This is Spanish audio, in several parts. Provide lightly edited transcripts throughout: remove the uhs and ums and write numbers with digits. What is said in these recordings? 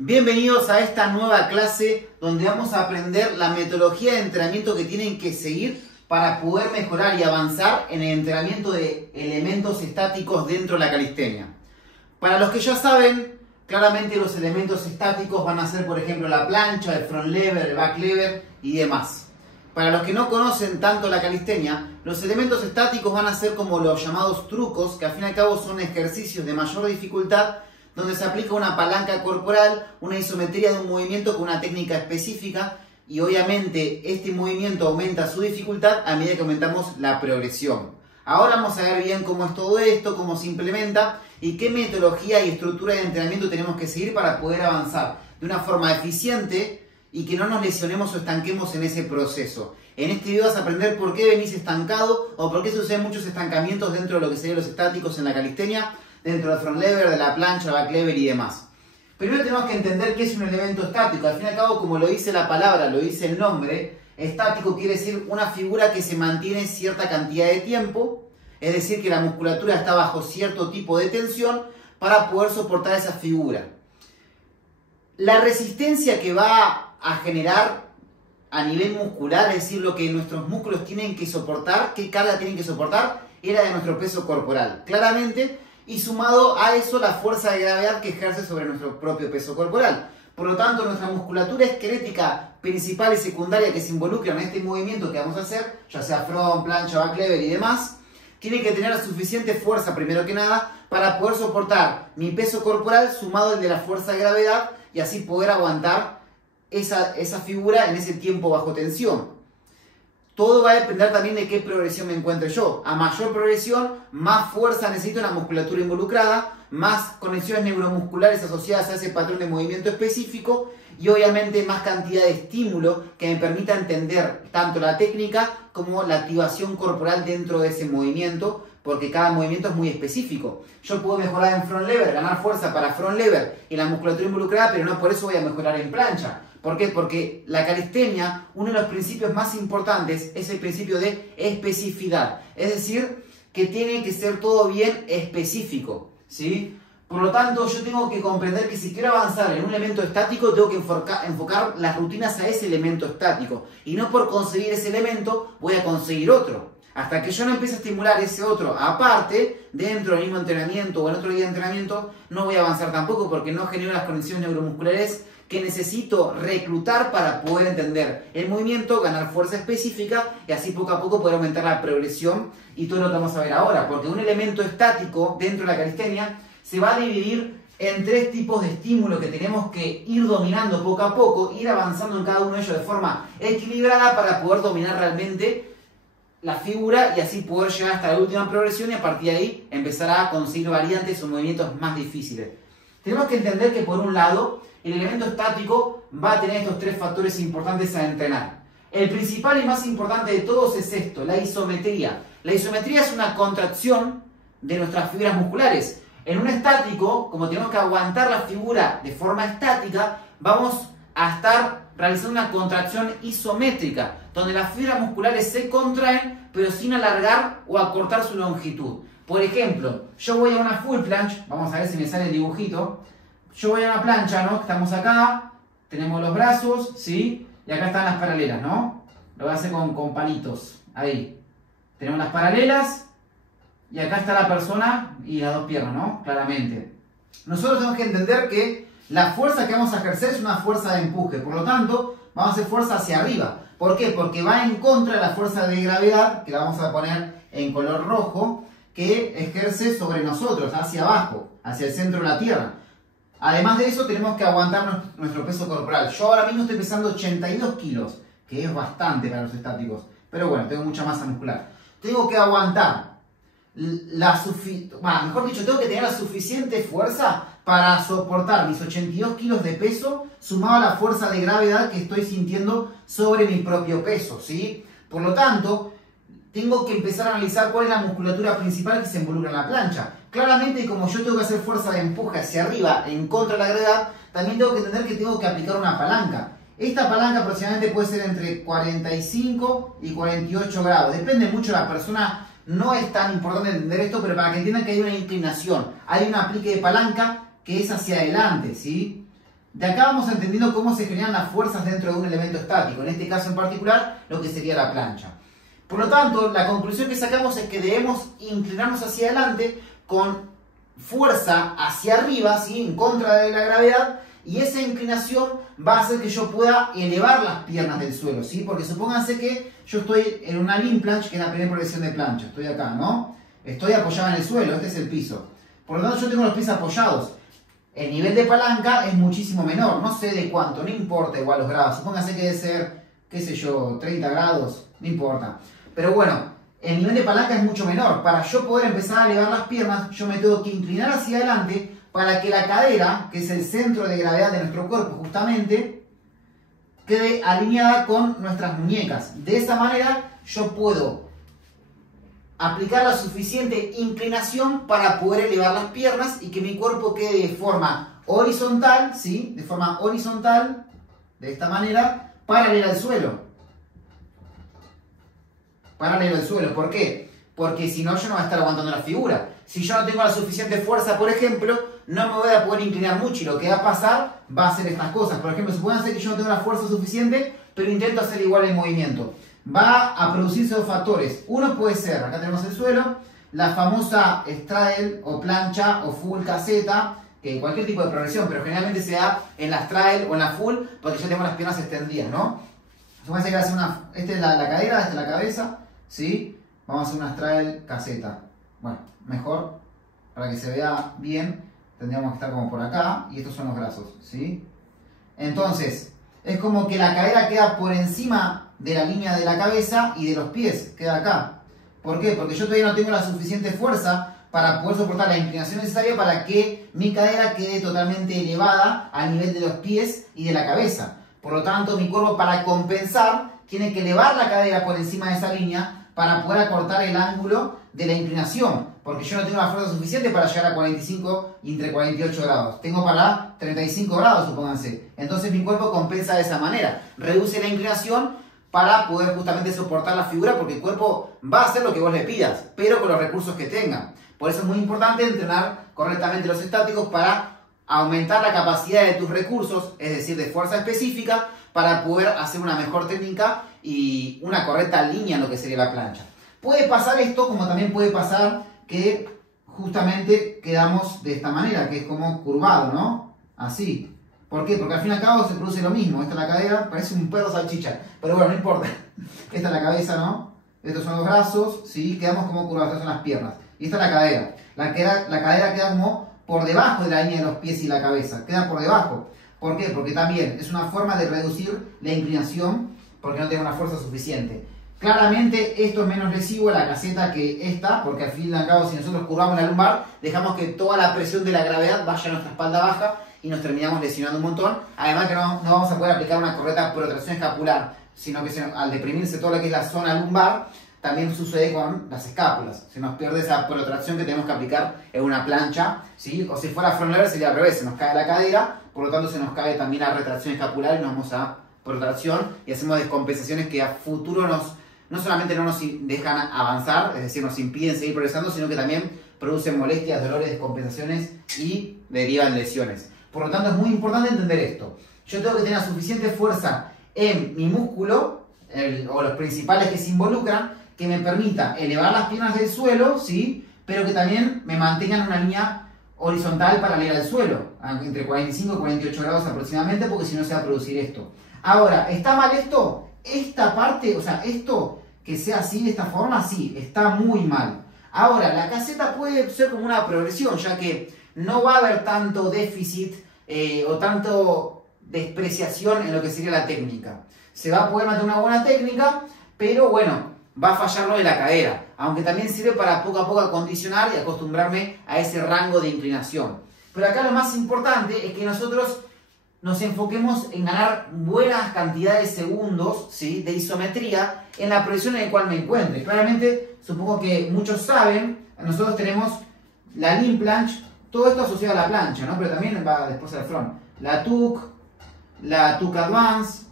Bienvenidos a esta nueva clase donde vamos a aprender la metodología de entrenamiento que tienen que seguir para poder mejorar y avanzar en el entrenamiento de elementos estáticos dentro de la calistenia. Para los que ya saben, claramente los elementos estáticos van a ser, por ejemplo, la plancha, el front lever, el back lever y demás. Para los que no conocen tanto la calistenia, los elementos estáticos van a ser como los llamados trucos, que al fin y al cabo son ejercicios de mayor dificultad donde se aplica una palanca corporal, una isometría de un movimiento con una técnica específica y obviamente este movimiento aumenta su dificultad a medida que aumentamos la progresión. Ahora vamos a ver bien cómo es todo esto, cómo se implementa y qué metodología y estructura de entrenamiento tenemos que seguir para poder avanzar de una forma eficiente y que no nos lesionemos o estanquemos en ese proceso. En este video vas a aprender por qué venís estancado o por qué suceden muchos estancamientos dentro de lo que serían los estáticos en la calistenia, dentro del front lever, de la plancha, back lever y demás. Primero tenemos que entender qué es un elemento estático. Al fin y al cabo, como lo dice la palabra, lo dice el nombre, estático quiere decir una figura que se mantiene cierta cantidad de tiempo, es decir, que la musculatura está bajo cierto tipo de tensión para poder soportar esa figura. La resistencia que va a generar a nivel muscular, es decir, lo que nuestros músculos tienen que soportar, qué carga tienen que soportar, era de nuestro peso corporal, claramente, y sumado a eso la fuerza de gravedad que ejerce sobre nuestro propio peso corporal. Por lo tanto, nuestra musculatura esquelética principal y secundaria que se involucra en este movimiento que vamos a hacer, ya sea front, plancha, back lever y demás, tiene que tener la suficiente fuerza, primero que nada, para poder soportar mi peso corporal sumado al de la fuerza de gravedad y así poder aguantar esa figura en ese tiempo bajo tensión. Todo va a depender también de qué progresión me encuentre yo. A mayor progresión, más fuerza necesito en la musculatura involucrada, más conexiones neuromusculares asociadas a ese patrón de movimiento específico y obviamente más cantidad de estímulo que me permita entender tanto la técnica como la activación corporal dentro de ese movimiento, porque cada movimiento es muy específico. Yo puedo mejorar en front lever, ganar fuerza para front lever y la musculatura involucrada, pero no por eso voy a mejorar en plancha. ¿Por qué? Porque la calistenia, uno de los principios más importantes es el principio de especificidad. Es decir, que tiene que ser todo bien específico, ¿sí? Por lo tanto, yo tengo que comprender que si quiero avanzar en un elemento estático, tengo que enfocar las rutinas a ese elemento estático. Y no por conseguir ese elemento, voy a conseguir otro. Hasta que yo no empiece a estimular ese otro aparte, dentro del mismo entrenamiento o en otro día de entrenamiento, no voy a avanzar tampoco porque no genero las conexiones neuromusculares que necesito reclutar para poder entender el movimiento, ganar fuerza específica y así poco a poco poder aumentar la progresión y todo lo que vamos a ver ahora. Porque un elemento estático dentro de la calistenia se va a dividir en tres tipos de estímulos que tenemos que ir dominando poco a poco, ir avanzando en cada uno de ellos de forma equilibrada para poder dominar realmente la figura y así poder llegar hasta la última progresión y a partir de ahí empezar a conseguir variantes o movimientos más difíciles. Tenemos que entender que por un lado el elemento estático va a tener estos tres factores importantes a entrenar. El principal y más importante de todos es esto, la isometría. La isometría es una contracción de nuestras fibras musculares. En un estático, como tenemos que aguantar la figura de forma estática, vamos a estar realizando una contracción isométrica, donde las fibras musculares se contraen, pero sin alargar o acortar su longitud. Por ejemplo, yo voy a una full planche, vamos a ver si me sale el dibujito. Yo voy a una plancha, ¿no? Estamos acá, tenemos los brazos, ¿sí? Y acá están las paralelas, ¿no? Lo voy a hacer con palitos, ahí. Tenemos las paralelas y acá está la persona y las dos piernas, ¿no? Claramente. Nosotros tenemos que entender que la fuerza que vamos a ejercer es una fuerza de empuje, por lo tanto, vamos a hacer fuerza hacia arriba. ¿Por qué? Porque va en contra de la fuerza de gravedad, que la vamos a poner en color rojo, que ejerce sobre nosotros, hacia abajo, hacia el centro de la Tierra. Además de eso, tenemos que aguantar nuestro peso corporal. Yo ahora mismo estoy pesando 82 kilos, que es bastante para los estáticos. Pero bueno, tengo mucha masa muscular. Tengo que aguantar mejor dicho, tengo que tener la suficiente fuerza para soportar mis 82 kilos de peso sumado a la fuerza de gravedad que estoy sintiendo sobre mi propio peso, ¿sí? Por lo tanto, tengo que empezar a analizar cuál es la musculatura principal que se involucra en la plancha. Claramente, como yo tengo que hacer fuerza de empuje hacia arriba en contra de la gravedad, también tengo que entender que tengo que aplicar una palanca. Esta palanca aproximadamente puede ser entre 45 y 48 grados. Depende mucho de la persona, no es tan importante entender esto, pero para que entiendan que hay una inclinación, hay un aplique de palanca que es hacia adelante, ¿sí? De acá vamos entendiendo cómo se generan las fuerzas dentro de un elemento estático, en este caso en particular, lo que sería la plancha. Por lo tanto, la conclusión que sacamos es que debemos inclinarnos hacia adelante con fuerza hacia arriba, ¿sí? En contra de la gravedad, y esa inclinación va a hacer que yo pueda elevar las piernas del suelo, ¿sí? Porque supónganse que yo estoy en una lean planche, que es la primera progresión de plancha, estoy acá, ¿no? Estoy apoyado en el suelo, este es el piso. Por lo tanto, yo tengo los pies apoyados. El nivel de palanca es muchísimo menor, no sé de cuánto, no importa igual los grados. Supónganse que debe ser, qué sé yo, 30 grados, no importa. Pero bueno, el nivel de palanca es mucho menor. Para yo poder empezar a elevar las piernas, yo me tengo que inclinar hacia adelante para que la cadera, que es el centro de gravedad de nuestro cuerpo justamente, quede alineada con nuestras muñecas. De esa manera yo puedo aplicar la suficiente inclinación para poder elevar las piernas y que mi cuerpo quede de forma horizontal, ¿sí? De forma horizontal, de esta manera, paralela al suelo. Paralela al suelo. ¿Por qué? Porque si no, yo no voy a estar aguantando la figura. Si yo no tengo la suficiente fuerza, por ejemplo, no me voy a poder inclinar mucho y lo que va a pasar va a ser estas cosas. Por ejemplo, supónganse que yo no tengo la fuerza suficiente, pero intento hacer igual el movimiento. Va a producirse dos factores. Uno puede ser, acá tenemos el suelo, la famosa straddle o plancha o full caseta, que cualquier tipo de progresión, pero generalmente se da en la straddle o en la full porque ya tenemos las piernas extendidas, ¿no? Supónganse que va a hacer una, esta es la cadera, esta es la cabeza, ¿sí? Vamos a hacer una straddle caseta. Bueno, mejor, para que se vea bien, tendríamos que estar como por acá y estos son los brazos, ¿sí? Entonces, es como que la cadera queda por encima de la línea de la cabeza y de los pies, queda acá. ¿Por qué? Porque yo todavía no tengo la suficiente fuerza para poder soportar la inclinación necesaria para que mi cadera quede totalmente elevada al nivel de los pies y de la cabeza. Por lo tanto, mi cuerpo, para compensar, tiene que elevar la cadera por encima de esa línea para poder acortar el ángulo de la inclinación, porque yo no tengo la fuerza suficiente para llegar a 45 y entre 48 grados. Tengo para 35 grados, supónganse. Entonces mi cuerpo compensa de esa manera. Reduce la inclinación para poder justamente soportar la figura, porque el cuerpo va a hacer lo que vos le pidas, pero con los recursos que tenga. Por eso es muy importante entrenar correctamente los estáticos para aumentar la capacidad de tus recursos, es decir, de fuerza específica, para poder hacer una mejor técnica y una correcta línea en lo que sería la plancha. Puede pasar esto, como también puede pasar que justamente quedamos de esta manera, que es como curvado, ¿no? Así. ¿Por qué? Porque al fin y al cabo se produce lo mismo. Esta es la cadera, parece un perro salchicha, pero bueno, no importa. Esta es la cabeza, ¿no? Estos son los brazos, ¿sí? Quedamos como curvados, estas son las piernas. Y esta es la cadera. La cadera queda como por debajo de la línea de los pies y la cabeza. Queda por debajo. ¿Por qué? Porque también es una forma de reducir la inclinación porque no tengo una fuerza suficiente. Claramente esto es menos lesivo a la caseta que esta, porque al fin y al cabo si nosotros curvamos la lumbar, dejamos que toda la presión de la gravedad vaya a nuestra espalda baja y nos terminamos lesionando un montón. Además que no vamos a poder aplicar una correcta protracción escapular, sino que al deprimirse todo lo que es la zona lumbar, también sucede con las escápulas. Se nos pierde esa protracción que tenemos que aplicar en una plancha, ¿sí? O si fuera front lever sería al revés, se nos cae la cadera, por lo tanto se nos cae también la retracción escapular y nos vamos a protracción y hacemos descompensaciones que a futuro no solamente no nos dejan avanzar, es decir, nos impiden seguir progresando, sino que también producen molestias, dolores, descompensaciones y derivan lesiones. Por lo tanto, es muy importante entender esto. Yo tengo que tener suficiente fuerza en mi músculo, o los principales que se involucran, que me permita elevar las piernas del suelo, ¿sí? Pero que también me mantengan en una línea horizontal paralela al suelo, entre 45 y 48 grados aproximadamente, porque si no se va a producir esto. Ahora, ¿está mal esto? Esta parte, o sea, esto que sea así, de esta forma, sí, está muy mal. Ahora, la caseta puede ser como una progresión, ya que no va a haber tanto déficit o tanto despreciación en lo que sería la técnica. Se va a poder mantener una buena técnica, pero bueno, va a fallar lo de la cadera, aunque también sirve para poco a poco acondicionar y acostumbrarme a ese rango de inclinación. Pero acá lo más importante es que nosotros nos enfoquemos en ganar buenas cantidades de segundos, ¿sí? De isometría en la posición en la cual me encuentre. Claramente, supongo que muchos saben, nosotros tenemos la lean planche, todo esto asociado a la plancha, ¿no? Pero también va después al front. La tuck advance,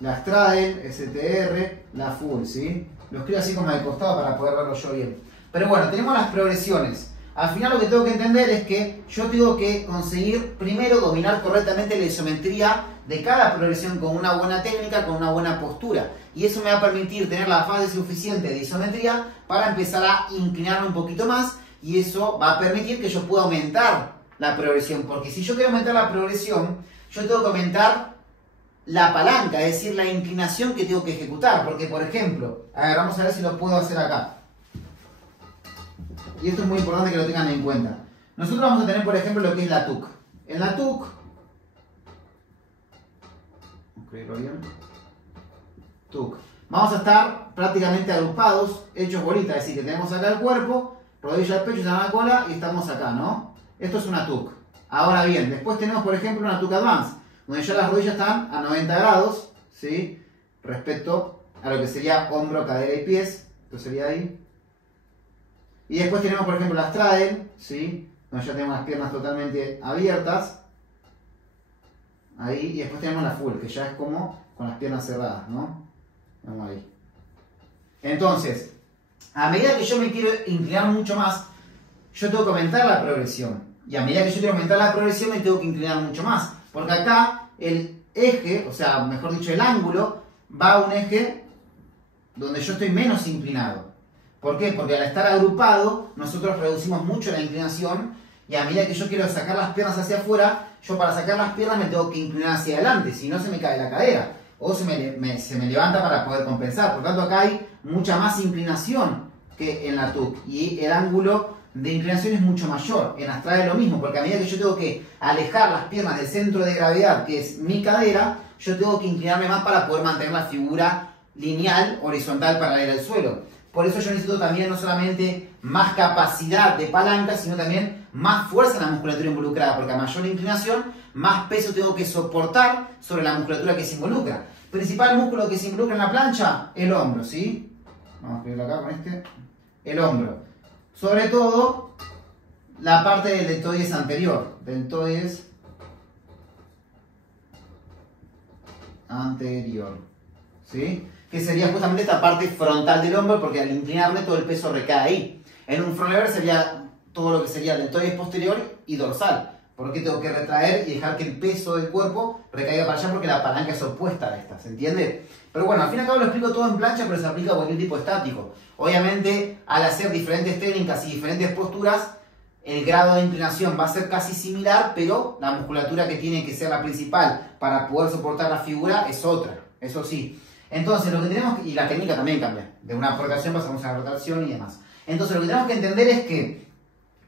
la straddle, STR, la full, ¿sí? Lo escribo así como de costado para poder verlo yo bien. Pero bueno, tenemos las progresiones. Al final lo que tengo que entender es que yo tengo que conseguir primero dominar correctamente la isometría de cada progresión con una buena técnica, con una buena postura. Y eso me va a permitir tener la fase suficiente de isometría para empezar a inclinarme un poquito más, y eso va a permitir que yo pueda aumentar la progresión. Porque si yo quiero aumentar la progresión, yo tengo que aumentar la palanca, es decir, la inclinación que tengo que ejecutar. Porque, por ejemplo, a ver, vamos a ver si lo puedo hacer acá. Y esto es muy importante que lo tengan en cuenta. Nosotros vamos a tener, por ejemplo, lo que es la TUC. En la TUC, vamos a estar prácticamente agrupados, hechos bolitas. Es decir, que tenemos acá el cuerpo, rodilla al pecho, la cola, y estamos acá, ¿no? Esto es una TUC. Ahora bien, después tenemos, por ejemplo, una TUC Advance, donde ya las rodillas están a 90 grados, ¿sí? Respecto a lo que sería hombro, cadera y pies. Esto sería ahí. Y después tenemos, por ejemplo, la straddle, ¿sí? Donde ya tenemos las piernas totalmente abiertas. Ahí. Y después tenemos la full, que ya es como con las piernas cerradas, ¿no? Vamos ahí. Entonces, a medida que yo me quiero inclinar mucho más, yo tengo que aumentar la progresión. Y a medida que yo quiero aumentar la progresión, me tengo que inclinar mucho más. Porque acá el eje, o sea, mejor dicho, el ángulo, va a un eje donde yo estoy menos inclinado. ¿Por qué? Porque al estar agrupado, nosotros reducimos mucho la inclinación, y a medida que yo quiero sacar las piernas hacia afuera, yo para sacar las piernas me tengo que inclinar hacia adelante, si no se me cae la cadera, o se me levanta para poder compensar. Por lo tanto, acá hay mucha más inclinación que en la TUC, y el ángulo de inclinación es mucho mayor. En la straddle es lo mismo, porque a medida que yo tengo que alejar las piernas del centro de gravedad, que es mi cadera, yo tengo que inclinarme más para poder mantener la figura lineal, horizontal, paralela al suelo. Por eso yo necesito también no solamente más capacidad de palanca, sino también más fuerza en la musculatura involucrada, porque a mayor inclinación, más peso tengo que soportar sobre la musculatura que se involucra. Principal músculo que se involucra en la plancha, el hombro, ¿sí? Vamos a escribirlo acá con este. El hombro. Sobre todo, la parte del deltoides anterior. Deltoides anterior, ¿sí? Que sería justamente esta parte frontal del hombro, porque al inclinarme todo el peso recae ahí. En un front lever sería todo lo que sería deltoides posterior y dorsal, porque tengo que retraer y dejar que el peso del cuerpo recaiga para allá, porque la palanca es opuesta a esta, ¿se entiende? Pero bueno, al fin y al cabo lo explico todo en plancha, pero se aplica a cualquier tipo estático. Obviamente, al hacer diferentes técnicas y diferentes posturas, el grado de inclinación va a ser casi similar, pero la musculatura que tiene que ser la principal para poder soportar la figura es otra, eso sí. Entonces, lo que tenemos, y la técnica también cambia, de una rotación pasamos a la rotación y demás. Entonces, lo que tenemos que entender es que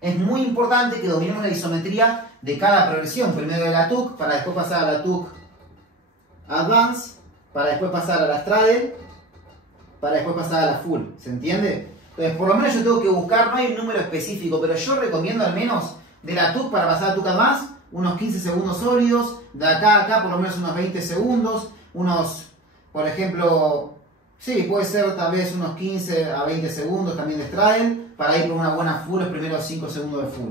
es muy importante que dominemos la isometría de cada progresión. Primero de la TUC, para después pasar a la TUC Advance, para después pasar a la straddle, para después pasar a la full. ¿Se entiende? Entonces, por lo menos yo tengo que buscar, no hay un número específico, pero yo recomiendo al menos de la TUC para pasar a TUC Advance, unos 15 segundos sólidos, de acá a acá por lo menos unos 20 segundos, unos... Por ejemplo, sí, puede ser tal vez unos 15 a 20 segundos también de straddle, para ir por una buena full, los primeros 5 segundos de full.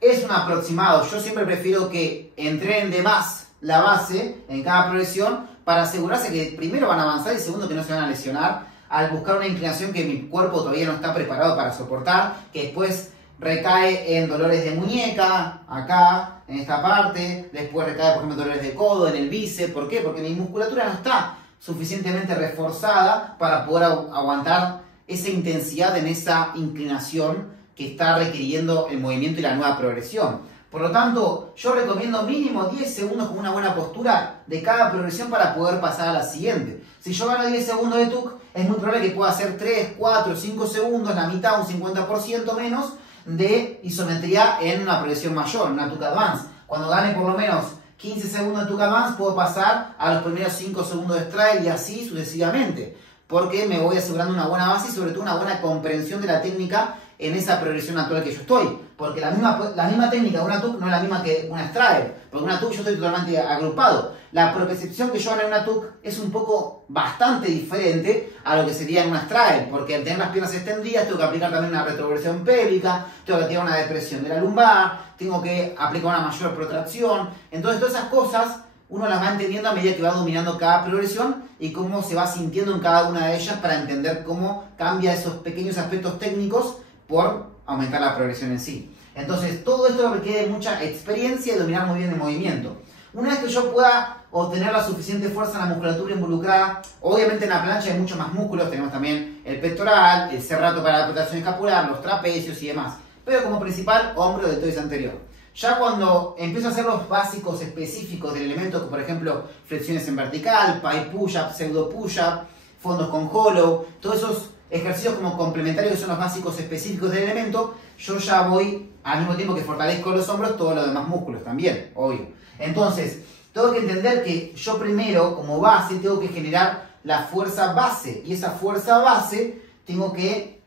Es un aproximado, yo siempre prefiero que entrenen de más la base en cada progresión, para asegurarse que primero van a avanzar y segundo que no se van a lesionar, al buscar una inclinación que mi cuerpo todavía no está preparado para soportar, que después recae en dolores de muñeca, acá, en esta parte, después recae, por ejemplo, en dolores de codo, en el bíceps. ¿Por qué? Porque mi musculatura no está suficientemente reforzada para poder aguantar esa intensidad en esa inclinación que está requiriendo el movimiento y la nueva progresión. Por lo tanto, yo recomiendo mínimo 10 segundos con una buena postura de cada progresión para poder pasar a la siguiente. Si yo gano 10 segundos de TUC, es muy probable que pueda hacer 3, 4, 5 segundos, la mitad, un 50% menos de isometría en una progresión mayor, en una TUC Advance. Cuando gane por lo menos 15 segundos de TUC Advance, puedo pasar a los primeros 5 segundos de straddle y así sucesivamente, porque me voy asegurando una buena base y sobre todo una buena comprensión de la técnica en esa progresión actual que yo estoy. Porque la misma técnica de una TUC no es la misma que una straddle, porque una TUC yo estoy totalmente agrupado. La propiocepción que yo hago en una TUC es un poco bastante diferente a lo que sería en una straddle, porque al tener las piernas extendidas tengo que aplicar también una retroversión pélvica, tengo que tener una depresión de la lumbar, tengo que aplicar una mayor protracción. Entonces todas esas cosas uno las va entendiendo a medida que va dominando cada progresión y cómo se va sintiendo en cada una de ellas, para entender cómo cambia esos pequeños aspectos técnicos por aumentar la progresión en sí. Entonces, todo esto requiere mucha experiencia y dominar muy bien el movimiento. Una vez que yo pueda obtener la suficiente fuerza en la musculatura involucrada, obviamente en la plancha hay muchos más músculos, tenemos también el pectoral, el serrato para la protección escapular, los trapecios y demás, pero como principal, hombro, deltoides anterior. Ya cuando empiezo a hacer los básicos específicos del elemento, por ejemplo, flexiones en vertical, pie push-up, pseudo push-up, fondos con hollow, todos esos ejercicios como complementarios que son los básicos específicos del elemento, yo ya voy, al mismo tiempo que fortalezco los hombros, todos los demás músculos también, obvio. Entonces, tengo que entender que yo primero, como base, tengo que generar la fuerza base. Y esa fuerza base, tengo que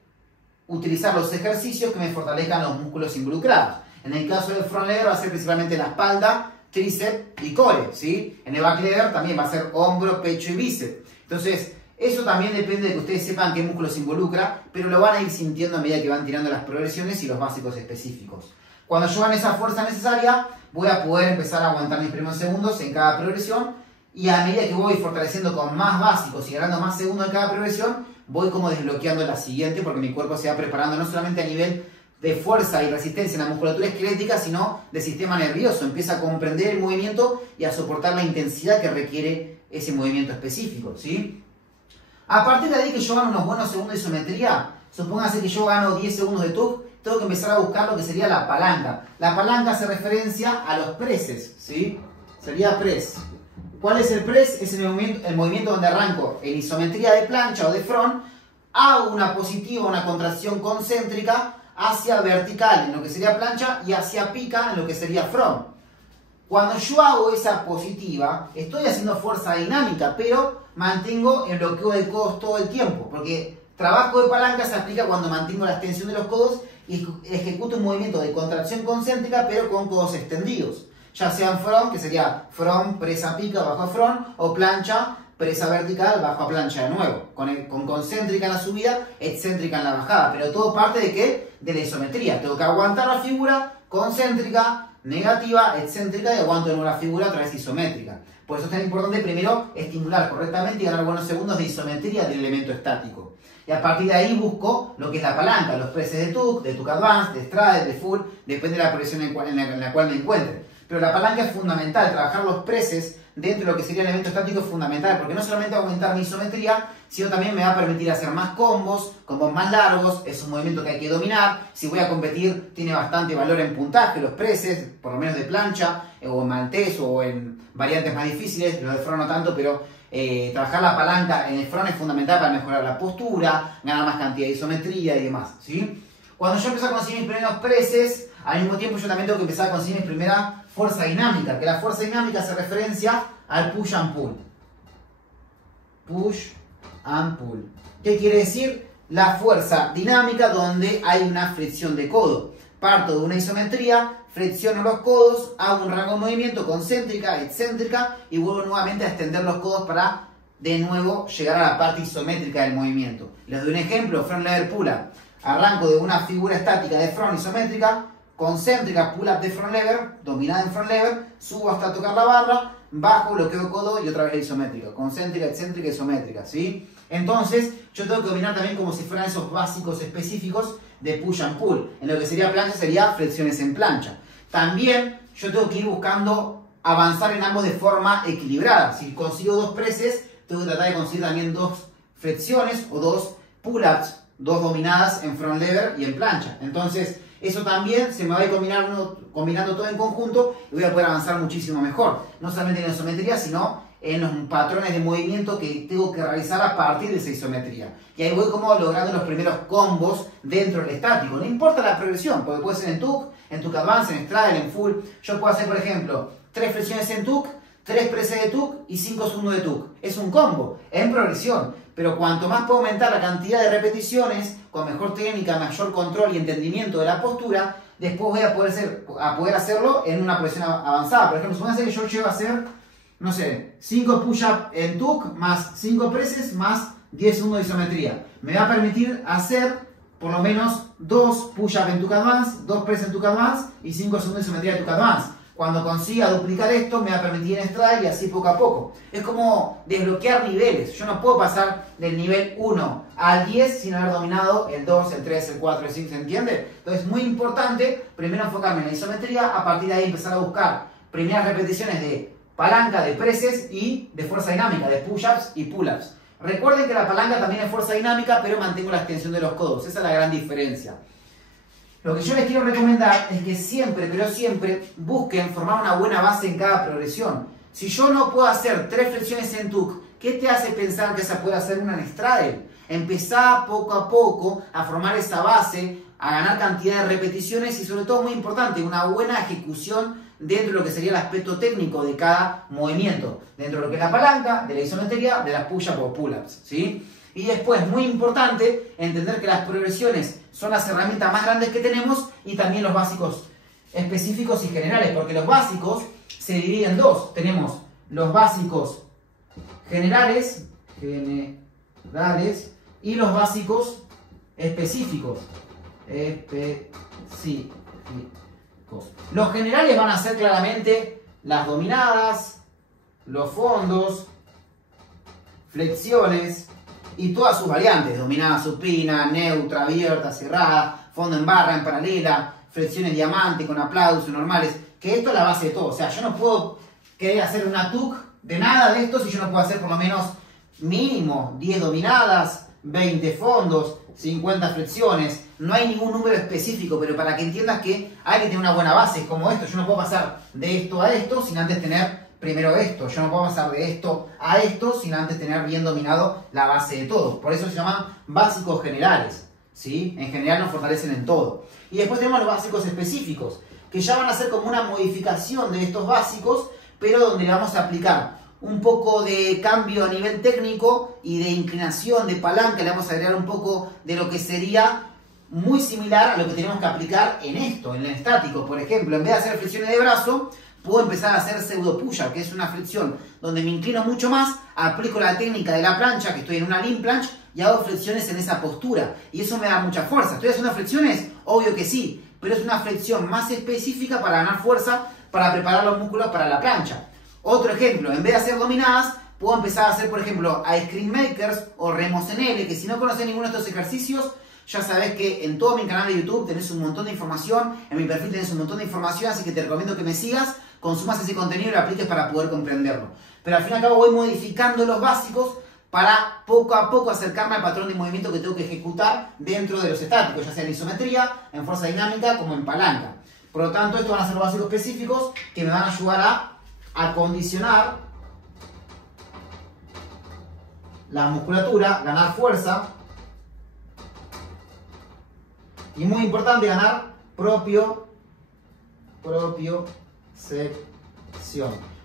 utilizar los ejercicios que me fortalezcan los músculos involucrados. En el caso del front lever va a ser principalmente la espalda, tríceps y core, ¿sí? En el back lever también va a ser hombro, pecho y bíceps. Entonces, eso también depende de que ustedes sepan qué músculos se involucra, pero lo van a ir sintiendo a medida que van tirando las progresiones y los básicos específicos. Cuando yo gane esa fuerza necesaria, voy a poder empezar a aguantar mis primeros segundos en cada progresión, y a medida que voy fortaleciendo con más básicos y ganando más segundos en cada progresión, voy como desbloqueando la siguiente, porque mi cuerpo se va preparando no solamente a nivel de fuerza y resistencia en la musculatura esquelética, sino de sistema nervioso. Empieza a comprender el movimiento y a soportar la intensidad que requiere ese movimiento específico, ¿sí? A partir de ahí que yo gano unos buenos segundos de isometría, supóngase que yo gano 10 segundos de tuck, tengo que empezar a buscar lo que sería la palanca. La palanca hace referencia a los presses, ¿sí? Sería press. ¿Cuál es el press? Es el movimiento donde arranco en isometría de plancha o de front, hago una positiva, una contracción concéntrica hacia vertical en lo que sería plancha y hacia pica en lo que sería front. Cuando yo hago esa positiva, estoy haciendo fuerza dinámica, pero mantengo el bloqueo de codos todo el tiempo, porque trabajo de palanca se aplica cuando mantengo la extensión de los codos y ejecuto un movimiento de contracción concéntrica, pero con codos extendidos. Ya sean front, que sería front, presa pica, bajo a front, o plancha, presa vertical, bajo a plancha de nuevo. Con concéntrica en la subida, excéntrica en la bajada. Pero todo parte de ¿qué? De la isometría. Tengo que aguantar la figura concéntrica, negativa, excéntrica, y aguanto de nuevo la figura a través de isométrica. Por eso es tan importante primero estimular correctamente y ganar buenos segundos de isometría del elemento estático. Y a partir de ahí busco lo que es la palanca, los presses de tuck advance, de stride, de full, depende de la progresión en la cual me encuentre. Pero la palanca es fundamental, trabajar los presses dentro de lo que sería el elemento estático es fundamental, porque no solamente va a aumentar mi isometría, sino también me va a permitir hacer más combos más largos, es un movimiento que hay que dominar. Si voy a competir, tiene bastante valor en puntaje, los presses, por lo menos de plancha, o en maltés, o en variantes más difíciles, los de front no tanto, pero trabajar la palanca en el front es fundamental para mejorar la postura, ganar más cantidad de isometría y demás, ¿sí? Cuando yo empiezo a conseguir mis primeros presses, al mismo tiempo yo también tengo que empezar a conseguir mi primera fuerza dinámica, que la fuerza dinámica hace referencia al push and pull. Push and pull. ¿Qué quiere decir? La fuerza dinámica donde hay una flexión de codo. Parto de una isometría, flexiono los codos, hago un rango de movimiento concéntrica, excéntrica y vuelvo nuevamente a extender los codos para de nuevo llegar a la parte isométrica del movimiento. Les doy un ejemplo, front lever pull-up. Arranco de una figura estática de front isométrica, concéntrica, pull-up de front lever, dominada en front lever, subo hasta tocar la barra, bajo, bloqueo codo y otra vez la isométrica. Concéntrica, excéntrica, isométrica, ¿sí? Entonces, yo tengo que dominar también como si fueran esos básicos específicos de push and pull. En lo que sería plancha sería flexiones en plancha. También yo tengo que ir buscando avanzar en ambos de forma equilibrada. Si consigo dos presses, tengo que tratar de conseguir también dos flexiones o dos pull-ups, dos dominadas en front lever y en plancha. Entonces, eso también se me va a ir combinando todo en conjunto y voy a poder avanzar muchísimo mejor. No solamente en la isometría, sino en los patrones de movimiento que tengo que realizar a partir de esa isometría. Y ahí voy como logrando los primeros combos dentro del estático. No importa la progresión, porque puede ser en tuck advance, en stride, en full. Yo puedo hacer, por ejemplo, 3 flexiones en tuck, 3 presses de tuck y 5 segundos de tuck. Es un combo, en progresión. Pero cuanto más puedo aumentar la cantidad de repeticiones, con mejor técnica, mayor control y entendimiento de la postura, después voy a poder hacerlo en una progresión avanzada. Por ejemplo, supónganse que yo llego a hacer, no sé, 5 push-up en tuck, más 5 presses, más 10 segundos de isometría. Me va a permitir hacer por lo menos 2 push-up en tuck advance, 2 presses en tuck advance y 5 segundos de isometría en tuck advance. Cuando consiga duplicar esto, me va a permitir en Stride y así poco a poco. Es como desbloquear niveles. Yo no puedo pasar del nivel 1 al 10 sin haber dominado el 2, el 3, el 4, el 5, ¿se entiende? Entonces es muy importante primero enfocarme en la isometría, a partir de ahí empezar a buscar primeras repeticiones de palanca, de presses y de fuerza dinámica, de push-ups y pull-ups. Recuerden que la palanca también es fuerza dinámica, pero mantengo la extensión de los codos. Esa es la gran diferencia. Lo que yo les quiero recomendar es que siempre, pero siempre, busquen formar una buena base en cada progresión. Si yo no puedo hacer 3 flexiones en tuck, ¿qué te hace pensar que se puede hacer una en straddle? Empezá poco a poco a formar esa base, a ganar cantidad de repeticiones y sobre todo, muy importante, una buena ejecución dentro de lo que sería el aspecto técnico de cada movimiento. Dentro de lo que es la palanca, de la isometría, de las push-ups o pull-ups, ¿sí? Y después, muy importante, entender que las progresiones son las herramientas más grandes que tenemos y también los básicos específicos y generales, porque los básicos se dividen en dos. Tenemos los básicos generales y los básicos específicos. Los generales van a ser claramente las dominadas, los fondos, flexiones y todas sus variantes, dominada supina, neutra, abierta, cerrada, fondo en barra, en paralela, flexiones diamante, con aplausos normales, que esto es la base de todo. O sea, yo no puedo querer hacer una tuck de nada de esto si yo no puedo hacer por lo menos mínimo 10 dominadas, 20 fondos, 50 flexiones. No hay ningún número específico, pero para que entiendas que hay que tener una buena base, como esto. Yo no puedo pasar de esto a esto sin antes tener primero esto. Yo no puedo pasar de esto a esto sin antes tener bien dominado la base de todo. Por eso se llaman básicos generales, ¿sí? En general nos fortalecen en todo. Y después tenemos los básicos específicos, que ya van a ser como una modificación de estos básicos, pero donde le vamos a aplicar un poco de cambio a nivel técnico y de inclinación, de palanca. Le vamos a agregar un poco de lo que sería muy similar a lo que tenemos que aplicar en esto, en el estático. Por ejemplo, en vez de hacer flexiones de brazo, puedo empezar a hacer pseudo push-up, que es una flexión donde me inclino mucho más, aplico la técnica de la plancha, que estoy en una lean planche, y hago flexiones en esa postura. Y eso me da mucha fuerza. ¿Estoy haciendo flexiones? Obvio que sí, pero es una flexión más específica para ganar fuerza, para preparar los músculos para la plancha. Otro ejemplo, en vez de hacer dominadas, puedo empezar a hacer, por ejemplo, a screen makers o remos en L, que si no conoces ninguno de estos ejercicios, ya sabes que en todo mi canal de YouTube tenés un montón de información, en mi perfil tenés un montón de información, así que te recomiendo que me sigas, consumas ese contenido y lo apliques para poder comprenderlo. Pero al fin y al cabo voy modificando los básicos para poco a poco acercarme al patrón de movimiento que tengo que ejecutar dentro de los estáticos, ya sea en isometría, en fuerza dinámica, como en palanca. Por lo tanto, estos van a ser los básicos específicos que me van a ayudar a acondicionar la musculatura, ganar fuerza y, muy importante, ganar propiocepción.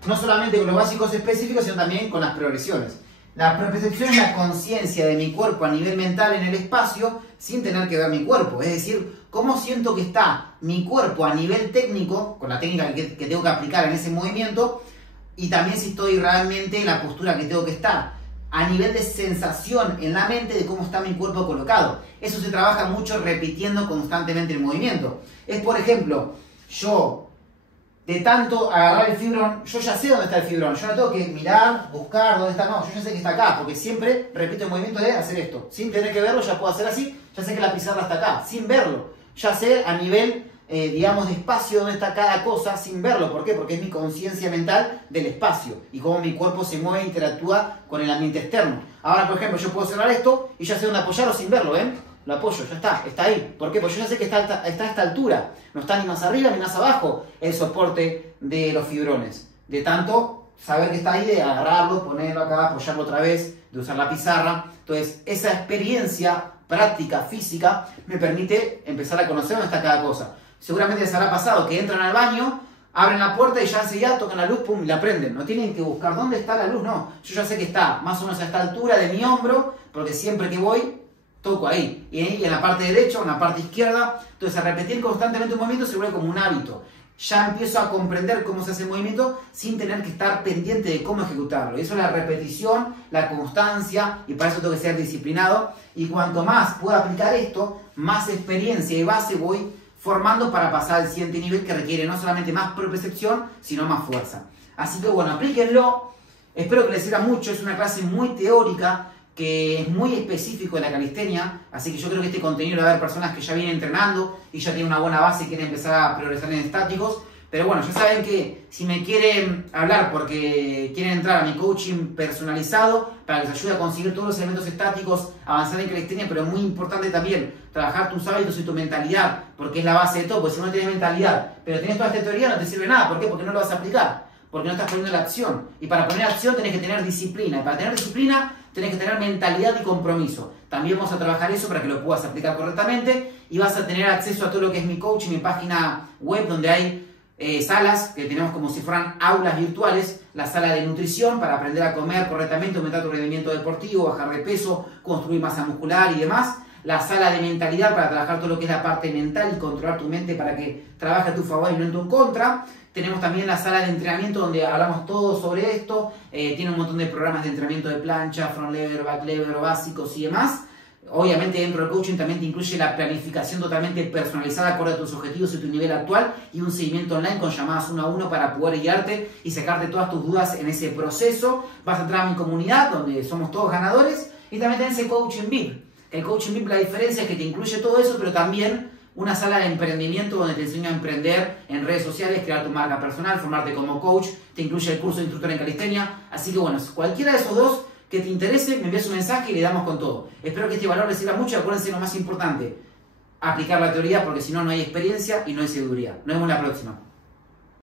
No solamente con los básicos específicos, sino también con las progresiones. La propiocepción es la conciencia de mi cuerpo a nivel mental en el espacio sin tener que ver mi cuerpo. Es decir, cómo siento que está mi cuerpo a nivel técnico, con la técnica que tengo que aplicar en ese movimiento, y también si estoy realmente en la postura que tengo que estar, a nivel de sensación en la mente de cómo está mi cuerpo colocado. Eso se trabaja mucho repitiendo constantemente el movimiento. Es, por ejemplo, yo de tanto agarrar el fibrón, yo ya sé dónde está el fibrón. Yo no tengo que mirar, buscar dónde está, no, yo ya sé que está acá, porque siempre repito el movimiento de hacer esto. Sin tener que verlo, ya puedo hacer así, ya sé que la pizarra está acá, sin verlo. Ya sé a nivel, digamos, de espacio dónde está cada cosa, sin verlo. ¿Por qué? Porque es mi conciencia mental del espacio y cómo mi cuerpo se mueve e interactúa con el ambiente externo. Ahora, por ejemplo, yo puedo cerrar esto y ya sé dónde apoyarlo sin verlo, ¿ven? Lo apoyo, ya está ahí. ¿Por qué? Porque yo ya sé que está a esta altura. No está ni más arriba ni más abajo el soporte de los fibrones. De tanto saber que está ahí, de agarrarlo, ponerlo acá, apoyarlo otra vez, de usar la pizarra. Entonces, esa experiencia práctica, física, me permite empezar a conocer dónde está cada cosa. Seguramente les habrá pasado que entran al baño, abren la puerta y ya enseguida tocan la luz, pum, y la prenden. No tienen que buscar dónde está la luz, no. Yo ya sé que está más o menos a esta altura de mi hombro, porque siempre que voy, toco ahí. Y en la parte derecha o en la parte izquierda. Entonces, a repetir constantemente un movimiento se vuelve como un hábito. Ya empiezo a comprender cómo se hace el movimiento sin tener que estar pendiente de cómo ejecutarlo. Y eso es la repetición, la constancia, y para eso tengo que ser disciplinado. Y cuanto más pueda aplicar esto, más experiencia y base voy formando para pasar al siguiente nivel que requiere no solamente más propiocepción, sino más fuerza. Así que bueno, aplíquenlo. Espero que les sirva mucho. Es una clase muy teórica, que es muy específico de la calistenia, así que yo creo que este contenido lo va a haber personas que ya vienen entrenando y ya tienen una buena base y quieren empezar a progresar en estáticos. Pero bueno, ya saben que si me quieren hablar porque quieren entrar a mi coaching personalizado para que les ayude a conseguir todos los elementos estáticos, avanzar en calistenia, pero es muy importante también trabajar tus hábitos y tu mentalidad, porque es la base de todo. Porque si no tienes mentalidad, pero tienes toda esta teoría, no te sirve nada. ¿Por qué? Porque no lo vas a aplicar, porque no estás poniendo la acción. Y para poner acción tenés que tener disciplina, y para tener disciplina tenés que tener mentalidad y compromiso. También vamos a trabajar eso para que lo puedas aplicar correctamente y vas a tener acceso a todo lo que es mi coaching, mi página web, donde hay salas que tenemos como si fueran aulas virtuales. La sala de nutrición para aprender a comer correctamente, aumentar tu rendimiento deportivo, bajar de peso, construir masa muscular y demás. La sala de mentalidad para trabajar todo lo que es la parte mental y controlar tu mente para que trabaje a tu favor y no en tu contra. Tenemos también la sala de entrenamiento donde hablamos todo sobre esto. Tiene un montón de programas de entrenamiento de plancha, front lever, back lever, básicos y demás. Obviamente dentro del coaching también te incluye la planificación totalmente personalizada acorde a tus objetivos y tu nivel actual y un seguimiento online con llamadas 1 a 1 para poder guiarte y sacarte todas tus dudas en ese proceso. Vas a entrar a mi comunidad donde somos todos ganadores y también tenés el coaching VIP. El coaching VIP, la diferencia es que te incluye todo eso, pero también una sala de emprendimiento donde te enseño a emprender en redes sociales, crear tu marca personal, formarte como coach, te incluye el curso de instructor en calistenia. Así que bueno, cualquiera de esos dos que te interese, me envías un mensaje y le damos con todo. Espero que este valor les sirva mucho. Acuérdense lo más importante, aplicar la teoría, porque si no, no hay experiencia y no hay seguridad. Nos vemos la próxima.